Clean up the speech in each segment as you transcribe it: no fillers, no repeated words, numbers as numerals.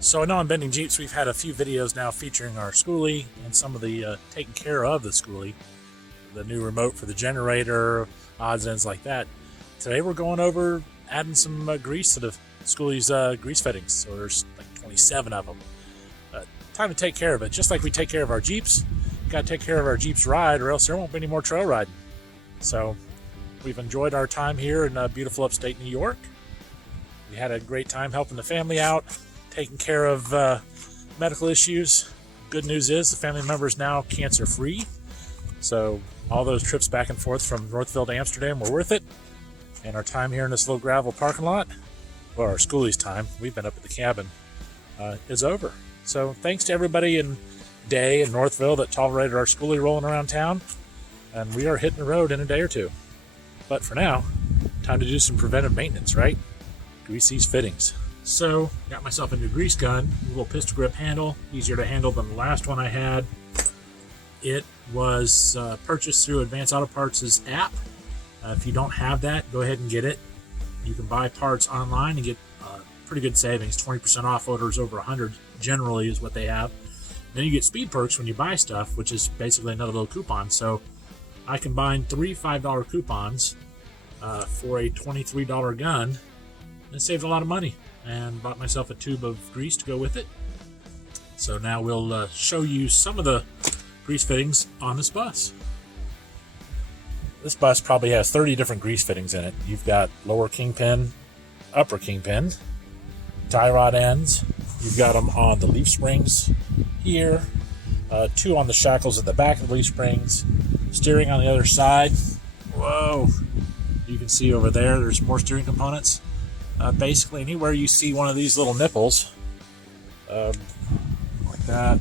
So I know on Bending Jeeps we've had a few videos now featuring our Skoolie and some of the taking care of the Skoolie, the new remote for the generator, odds and ends like that. Today we're going over adding some grease to the Skoolie's grease fittings. So there's like 27 of them. Time to take care of it. Just like we take care of our Jeeps, we got to take care of our Jeeps ride, or else there won't be any more trail riding. So we've enjoyed our time here in beautiful upstate New York. We had a great time helping the family out, taking care of medical issues. Good news is the family member is now cancer free. So all those trips back and forth from Northville to Amsterdam were worth it. And our time here in this little gravel parking lot, or our Skoolie's time, we've been up at the cabin, is over. So thanks to everybody in Day and Northville that tolerated our Skoolie rolling around town. And we are hitting the road in a day or two. But for now, time to do some preventive maintenance, right? Grease these fittings. So, got myself a new grease gun, a little pistol grip handle, easier to handle than the last one I had. It was purchased through Advanced Auto Parts' app. If you don't have that, go ahead and get it. You can buy parts online and get pretty good savings. 20% off orders over 100 generally is what they have. Then you get speed perks when you buy stuff, which is basically another little coupon. So I combined 3 $5 coupons for a $23 gun, and it saved a lot of money, and bought myself a tube of grease to go with it. So now we'll show you some of the grease fittings on this bus. This bus probably has 30 different grease fittings in it. You've got lower kingpin, upper kingpin, tie rod ends. You've got them on the leaf springs here, 2 on the shackles at the back of the leaf springs, steering on the other side. Whoa! You can see over there, there's more steering components. Basically, anywhere you see one of these little nipples, like that,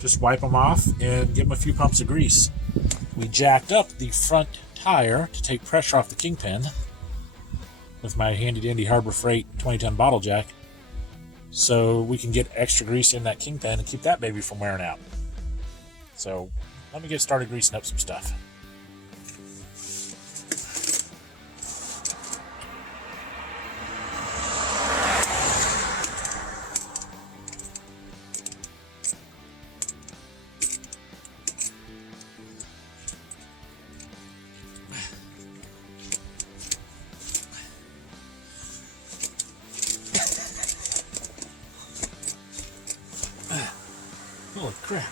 just wipe them off and give them a few pumps of grease. We jacked up the front tire to take pressure off the kingpin with my handy-dandy Harbor Freight 20-ton bottle jack, so we can get extra grease in that kingpin and keep that baby from wearing out. So let me get started greasing up some stuff. Holy crap.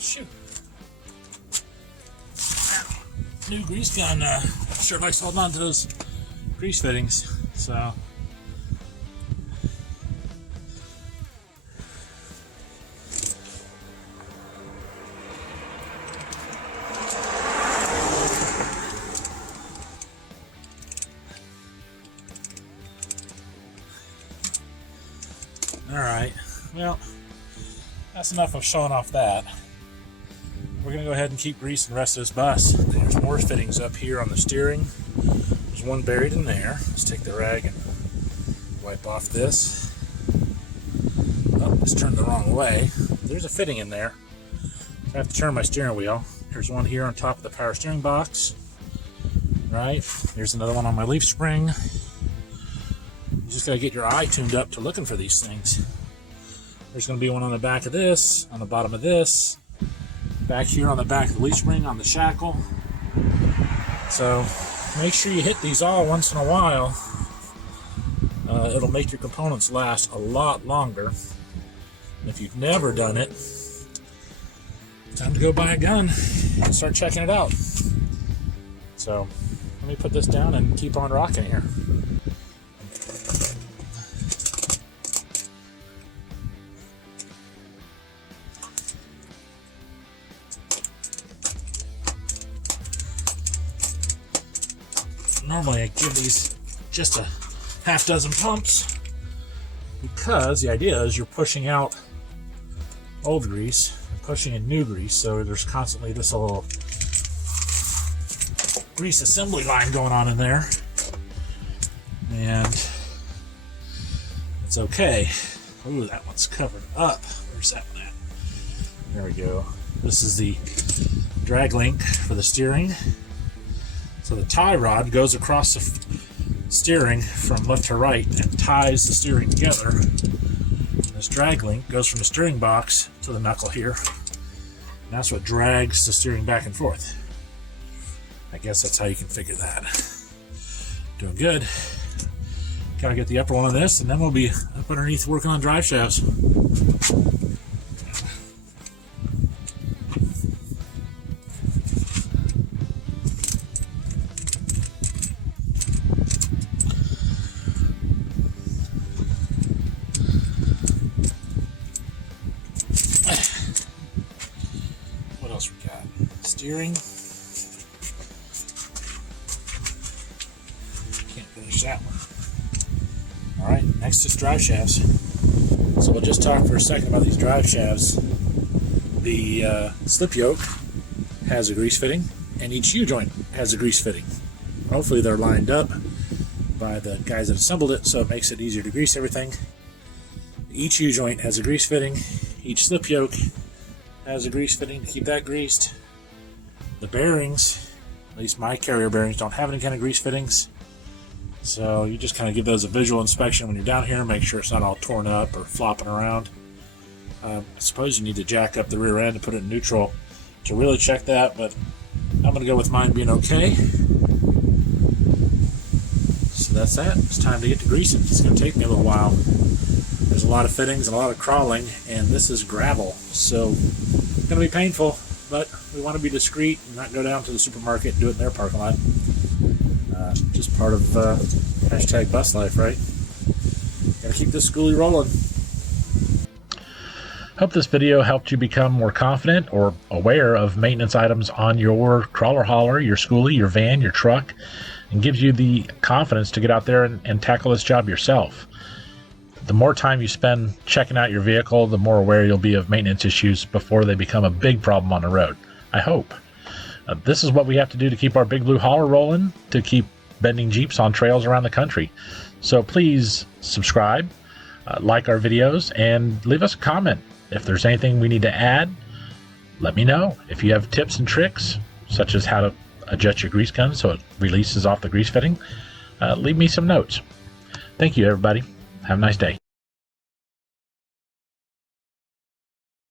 Shoot. New grease gun sure likes holding on to those grease fittings, so alright, well, that's enough of showing off that. We're going to go ahead and keep greasing the rest of this bus. There's more fittings up here on the steering. There's one buried in there. Let's take the rag and wipe off this. Oh, it's turned the wrong way. There's a fitting in there. I have to turn my steering wheel. There's one here on top of the power steering box. Right. There's another one on my leaf spring. You just got to get your eye tuned up to looking for these things. There's going to be one on the back of this, on the bottom of this, back here on the back of the leaf spring on the shackle. So make sure you hit these all once in a while. It'll make your components last a lot longer. And if you've never done it, Time to go buy a gun and start checking it out. So let me put this down and keep on rocking here. Normally I give these just a half dozen pumps because the idea is you're pushing out old grease and pushing in new grease, so there's constantly this little grease assembly line going on in there, and it's okay. Ooh, that one's covered up. Where's that one at? There we go. This is the drag link for the steering. So the tie rod goes across the steering from left to right and ties the steering together. This drag link goes from the steering box to the knuckle here. And that's what drags the steering back and forth. I guess that's how you can figure that. Doing good. Gotta get the upper one of this, and then we'll be up underneath working on drive shafts. What else we got? Steering. Can't finish that one. Alright, next is drive shafts. So we'll just talk for a second about these drive shafts. The slip yoke has a grease fitting, and each U-joint has a grease fitting. Hopefully they're lined up by the guys that assembled it, so it makes it easier to grease everything. Each U-joint has a grease fitting. Each slip yoke has a grease fitting to keep that greased. The bearings, at least my carrier bearings, don't have any kind of grease fittings. So you just kind of give those a visual inspection when you're down here, make sure it's not all torn up or flopping around. I suppose you need to jack up the rear end and put it in neutral to really check that, but I'm going to go with mine being okay. So that's that. It's time to get to greasing. It's going to take me a little while. There's a lot of fittings and a lot of crawling, and this is gravel, so it's going to be painful, but we want to be discreet and not go down to the supermarket and do it in their parking lot. Just part of hashtag bus life, right? Gotta keep this Skoolie rolling. Hope this video helped you become more confident or aware of maintenance items on your crawler hauler, your Skoolie, your van, your truck, and gives you the confidence to get out there and tackle this job yourself. The more time you spend checking out your vehicle, the more aware you'll be of maintenance issues before they become a big problem on the road. I hope. This is what we have to do to keep our big blue hauler rolling, to keep bending Jeeps on trails around the country. So please subscribe, like our videos, and leave us a comment. If there's anything we need to add, let me know. If you have tips and tricks, such as how to adjust your grease gun so it releases off the grease fitting, leave me some notes. Thank you, everybody. Have a nice day.